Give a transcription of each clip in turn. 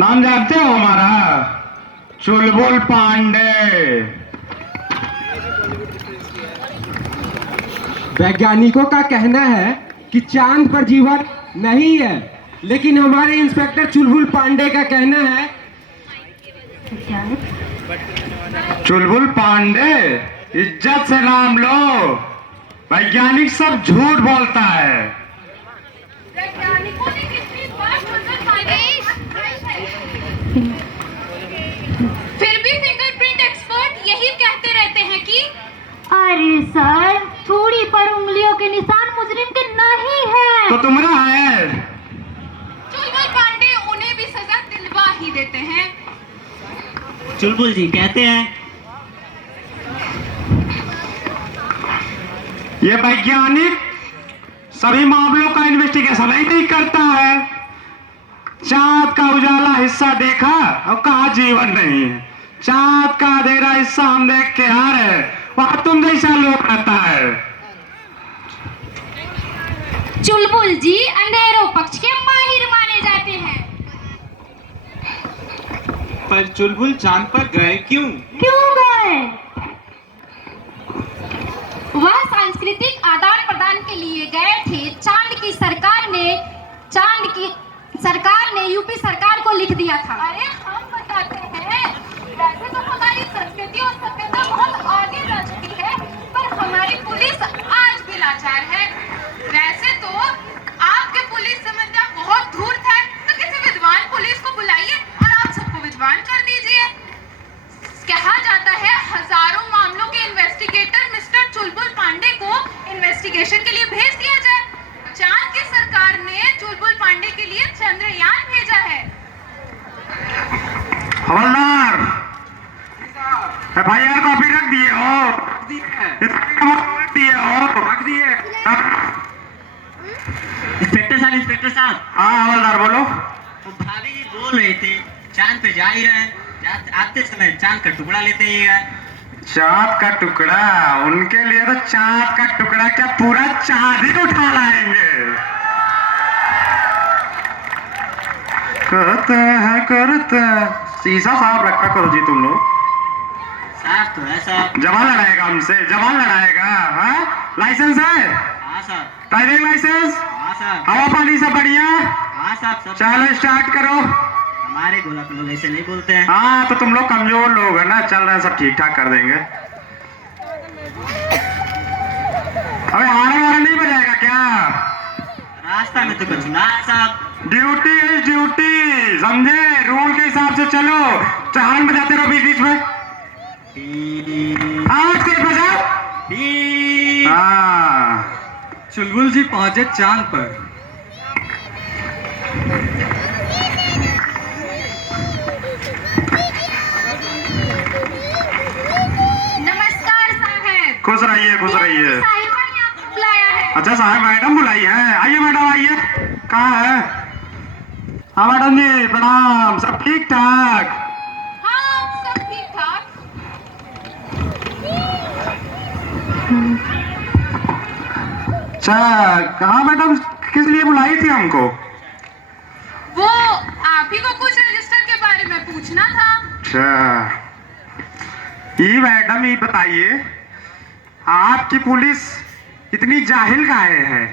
नाम जानते हो हमारा? चुलबुल पांडे। वैज्ञानिकों का कहना है कि चांद पर जीवन नहीं है, लेकिन हमारे इंस्पेक्टर चुलबुल पांडे का कहना है। चुलबुल पांडे, इज्जत से नाम लो। वैज्ञानिक सब झूठ बोलता है। वैज्ञानिकों ने कितनी बार सुनकर फिर भी फिंगरप्रिंट एक्सपर्ट यही कहते रहते हैं कि अरे सर, चूड़ी पर उंगलियों के निशान मुजरिम के नहीं है। तो तुम्हारा है। चुलबुल पांडे उन्हें भी सजा दिलवा ही देते हैं। चुलबुल जी कहते हैं ये वैज्ञानिक सभी मामलों का इन्वेस्टिगेशन ही नहीं करता है। चांद का उजाला हिस्सा देखा और कहा जीवन नहीं है। चांद का अंधेरा हिस्सा हम देख के आ रहे, वहां तुम जैसा लोग रहता है। चुलबुल जी अंधेरों पक्ष के माहिर माने जाते हैं। पर चुलबुल चांद पर गए क्यों? क्यों गए? वह सांस्कृतिक आदान प्रदान के लिए गए थे। सरकार ने यूपी सरकार को लिख दिया था। अरे हम बताते हैं, वैसे तो हमारी संस्कृति और सभ्यता बहुत आगे जा चुकी है, पर हमारी पुलिस आज भी लाचार है। वैसे तो आपके पुलिस समझना बहुत धूर्त है, तो किसी विद्वान पुलिस को बुलाइए और आप सबको विद्वान कर दीजिए। कहा जाता है हजारों मामलों के इन्वेस्टिगेटर मिस्टर चुलबुल पांडे को इन्वेस्टिगेशन के लिए भेज दिया जाए। चांद की सरकार ने चुलबुल पांडे के लिए चंद्रयान भेजा है। हवलदार, FIR कॉपी रख दिए हो? रख दिए। इंस्पेक्टर साहब। हाँ हवलदार बोलो। तो भाभी जी बोल रहे थे चांद पे जा ही रहे हैं, आते समय चांद का टुकड़ा लेते ही गए। चांद का टुकड़ा? उनके लिए तो चांद का टुकड़ा क्या, पूरा चांद ही उठा लाएंगे। करते हैं। शीशा साफ रखा करो जी तुम लोग। साहब तो है साहब। जवान लड़ाएगा हमसे? जवान लड़ाएगा? हाँ, लाइसेंस है? हाँ साहब। Driving license? हाँ साहब। हवा पानी सब बढ़िया? हाँ साहब सब। चलो स्टार्ट करो। हमारे गोला पे लोग ऐसे नहीं बोलते हैं। हाँ तो तुम लोग कमजोर लोग है ना, चल रहे हैं, सब ठीक ठाक कर देंगे। अबे हारा वारा नहीं बजाएगा क्या? रास्ता में तो कुछ ना है साहब। ड्यूटी इज ड्यूटी, समझे? रूल के हिसाब से चलो। चारण बजाते रहो बीच बीच में। आज तेज बजाओ। हाँ। चुलबुल जी पहुंचे चांद पर। नमस्कार साहब। खुश रहिए, खुश रहिए। साहिबा ने आपको बुलाया है। अच्छा साहब, मैडम बुलाई है? आइए मैडम आइए। कहाँ है? हाँ मैडम जी प्रणाम। सब ठीक ठाक? हाँ सब ठीक ठाक। अच्छा, कहाँ मैडम, किस लिए बुलाई थी हमको? वो आप ही को कुछ रजिस्टर के बारे में पूछना था। अच्छा, ये मैडम ये बताइए, आपकी पुलिस इतनी जाहिल काहे है?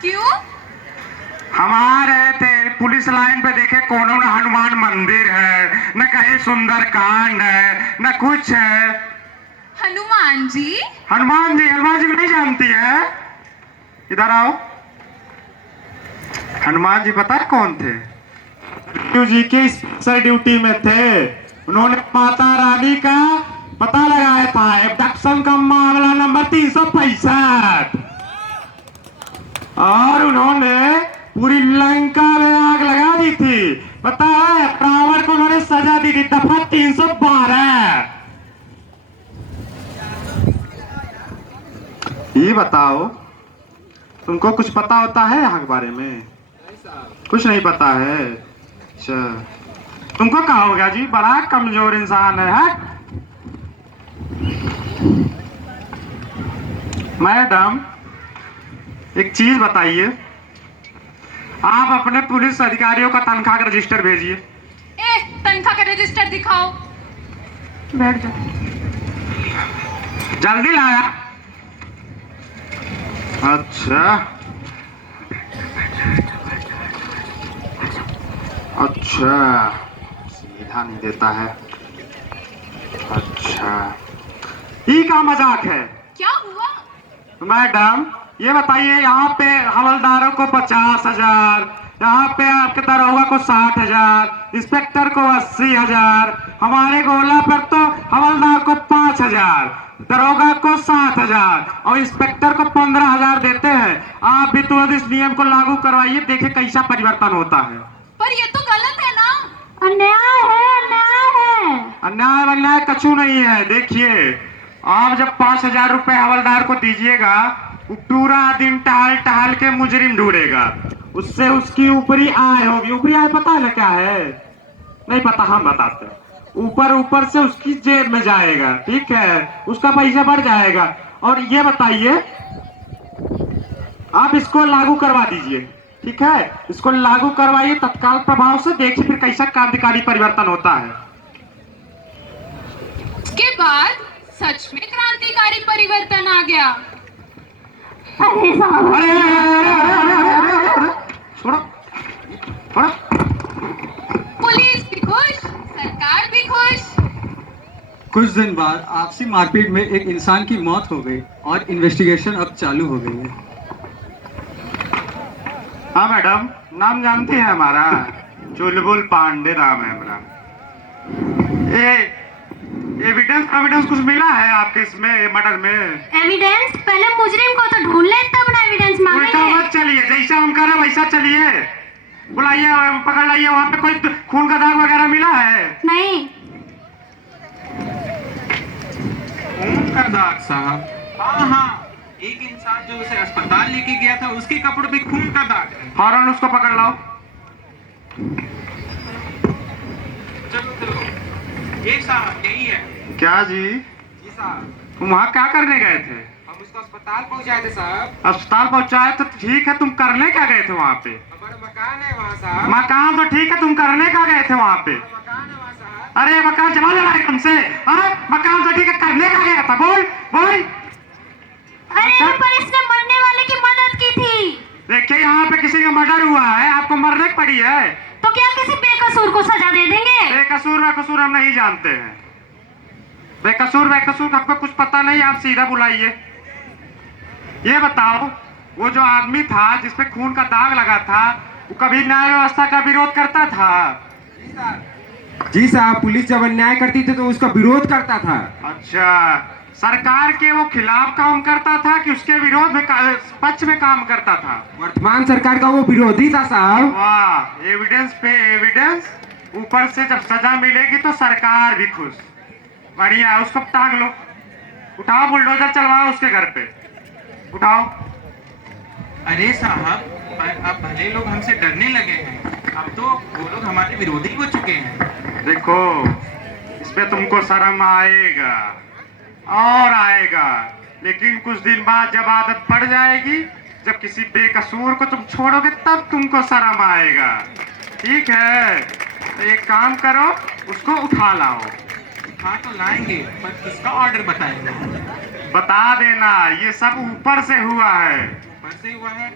क्यों? हम आ रहे थे पुलिस लाइन पे, देखे कोनो न हनुमान मंदिर है, न कहीं सुंदर कांड है, न कुछ है। हनुमान जी? हनुमान जी को नहीं जानती है? इधर आओ। हनुमान जी पता है कौन थे? विष्णु जी के स्पेशल ड्यूटी में थे। उन्होंने माता रानी का पता लगाया था, एब्डक्शन का मामला नंबर 365, और उन्होंने पूरी लंका में आग लगा दी थी। पता है, रावण को उन्होंने सजा दी थी, दफा 312। ये बताओ, तुमको कुछ पता होता है यहाँ के बारे में? कुछ नहीं पता है? अच्छा, तुमको क्या हो गया जी? बड़ा कमजोर इंसान है। मैडम एक चीज बताइए, आप अपने पुलिस अधिकारियों का तनख्वाह का रजिस्टर भेजिए। ए, तनख्वाह का रजिस्टर दिखाओ। बैठ जाओ। जल्दी लाया। अच्छा अच्छा, सीधा नहीं देता है। अच्छा, ये क्या मजाक है? क्या हुआ? मैडम ये बताइए, यहाँ पे हवलदारों को 50,000, यहाँ पे आपके दरोगा को 60,000, इंस्पेक्टर को 80,000, हमारे गोला पर तो हवलदार को 5,000, दरोगा को 7,000 और इंस्पेक्टर को 15,000 देते हैं। आप भी तुरंत इस नियम को लागू करवाइए, देखिए कैसा परिवर्तन होता है। पर ये तो गलत है ना। अन्याय है, अन्याय है। अन्याय वन्याय कछु नहीं है। देखिए, आप जब 5,000 रुपए हवलदार को दीजिएगा, वो पूरा दिन टहल टहल के मुजरिम ढूंढेगा, उससे उसकी ऊपरी आय होगी। ऊपरी आय पता है ना क्या है? नहीं पता, हम बताते हैं। ऊपर ऊपर से उसकी जेब में जाएगा, ठीक है, उसका पैसा बढ़ जाएगा। और ये बताइए, आप इसको लागू करवा दीजिए, ठीक है, इसको लागू करवाइए तत्काल प्रभाव से, देखिए फिर कैसा क्रांतिकारी परिवर्तन होता है। उसके बाद सच में क्रांतिकारी परिवर्तन आ गया। अरे साहब, अरे अरे, अरे, अरे, अरे, अरे, अरे, अरे, छोड़ो छोड़ो। पुलिस भी खुश, सरकार भी खुश। कुछ दिन बाद आपसी मारपीट में एक इंसान की मौत हो गई और इन्वेस्टिगेशन अब चालू हो गई है। हाँ मैडम, नाम जानते हैं हमारा? चुलबुल पांडे नाम है हमारा। एविडेंस कुछ मिला है आपके इसमें मर्डर में? एविडेंस? पहले मुजरिम को तो ढूंढ ले, तब ना एविडेंस उल्टा मांगेंगे। मत चलिए, जैसा हम कर रहे वैसा चलिए। बुलाइए, पकड़ लाइए। वहाँ पे कोई खून का दाग वगैरह मिला है? नहीं। खून का दाग साहब? हाँ हाँ, एक इंसान जो उसे अस्पताल लेके गया था, उसके कपड़े पे खून का दाग है। फौरन उसको पकड़ लाओ। चलो चलो, ये साहब यही है। क्या जी? जी साहब, तुम वहाँ क्या करने गए थे? हम उसको अस्पताल पहुंचाए थे साहब। अस्पताल पहुँचाए तो ठीक है, तुम करने क्या गए थे वहाँ पे? हमारा मकान है वहाँ साहब। मकान तो ठीक है, तुम करने क्या गए थे वहाँ पे? मकान है वहाँ साहब। अरे मकान जमा लड़ा है तुमसे? अरे मकान तो ठीक है, करने क्या गया था? बोल बोल। अरे पर इसने मरने वाले की मदद की थी। देखिए, यहाँ पे किसी का मर्डर हुआ है, आपको मरने पड़ी है, तो क्या किसी बेकसूर को सजा दे देंगे? बेकसूर हम नहीं जानते हैं। बेकसूर आपको कुछ पता नहीं, आप सीधा बुलाइए। ये बताओ, वो जो आदमी था जिसपे खून का दाग लगा था, वो कभी न्याय व्यवस्था का विरोध करता था? जी साहब, पुलिस जब अन्याय करती थी तो उसका विरोध करता था। अच्छा, सरकार के वो खिलाफ काम करता था कि उसके विरोध में पक्ष में काम करता था? वर्तमान सरकार का वो विरोधी था साहब। वाह, एविडेंस पे एविडेंस, ऊपर से जब सजा मिलेगी तो सरकार भी खुश। बढ़िया है, उसको टांग लो। उठाओ, बुलडोजर चलवाओ उसके घर पे, उठाओ। अरे साहब, अब भले लोग हमसे डरने लगे हैं, अब तो वो लोग हमारे विरोधी हो चुके हैं। देखो, इस पे तुमको शर्म आएगा और आएगा, लेकिन कुछ दिन बाद जब आदत पड़ जाएगी, जब किसी बेकसूर को तुम छोड़ोगे, तब तुमको शर्म आएगा, ठीक है? तो एक काम करो, उसको उठा लाओ। हाँ तो लाएंगे, पर किसका ऑर्डर बताएंगे? बता देना, ये सब ऊपर से हुआ है। ऊपर से हुआ है?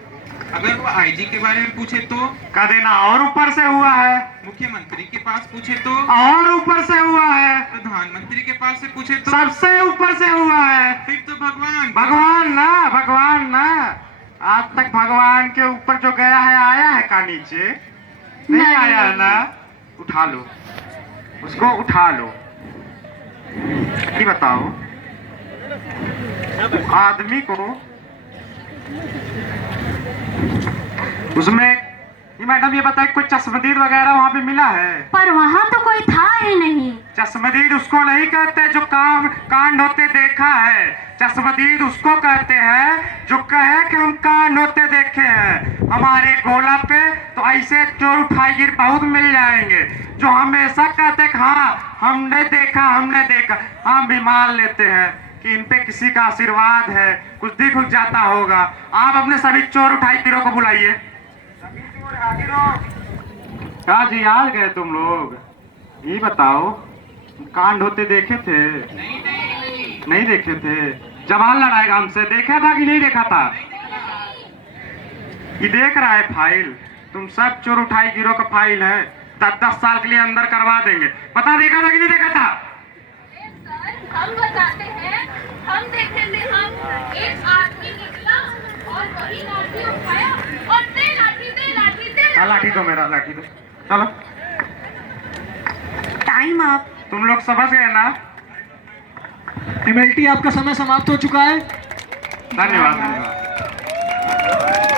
अगर वो आईजी के बारे में पूछे तो? कह देना और ऊपर से हुआ है। मुख्यमंत्री के पास पूछे तो? और ऊपर से हुआ है। प्रधानमंत्री के पास से पूछे तो? सबसे ऊपर से हुआ है। फिर तो भगवान भगवान ना, आज तक भगवान के ऊपर जो गया है आया है का नीचे? नहीं आया है ना? उठा लो, उसको उठा लो। ये बताओ, आदमी को उसमें, ये मैडम ये बताए, कोई चश्मदीद वगैरह वहाँ पे मिला है? पर वहाँ तो कोई था ही नहीं। चश्मदीद उसको नहीं कहते जो कांड होते देखा है। चश्मदीद उसको कहते हैं जो कहे कि हम कांड होते देखे हैं। हमारे गोला पे तो ऐसे चोर उठाईगिर बहुत मिल जाएंगे जो हमेशा कहते हैं हाँ हमने देखा। हम भी मान लेते हैं कि इन पे किसी का आशीर्वाद है, कुछ दिख जाता होगा। आप अपने सभी चोर उठाईगिरों को बुलाइए। क्या जी आ गए तुम लोग? ये बताओ, कांड होते देखे थे? नहीं देखे थे। जवान लड़ाएगा हमसे, देखा था कि नहीं देखा था? ये देख रहा है फाइल, तुम सब चोर उठाई गिरोह का फाइल है, 10-10 साल के लिए अंदर करवा देंगे। पता देखा था कि नहीं देखा था? सर हम बताते हैं, हम देखे थे। हम एक आदमी निकला और वही लाठी उठाया और दे लाठी दे लाठी दे हाँ, लाठी दो, मेरा लाठी दो। चलो टाइम अप। तुम लोग समझ गए ना? एमएलटी आपका समय समाप्त हो चुका है। धन्यवाद धन्यवाद।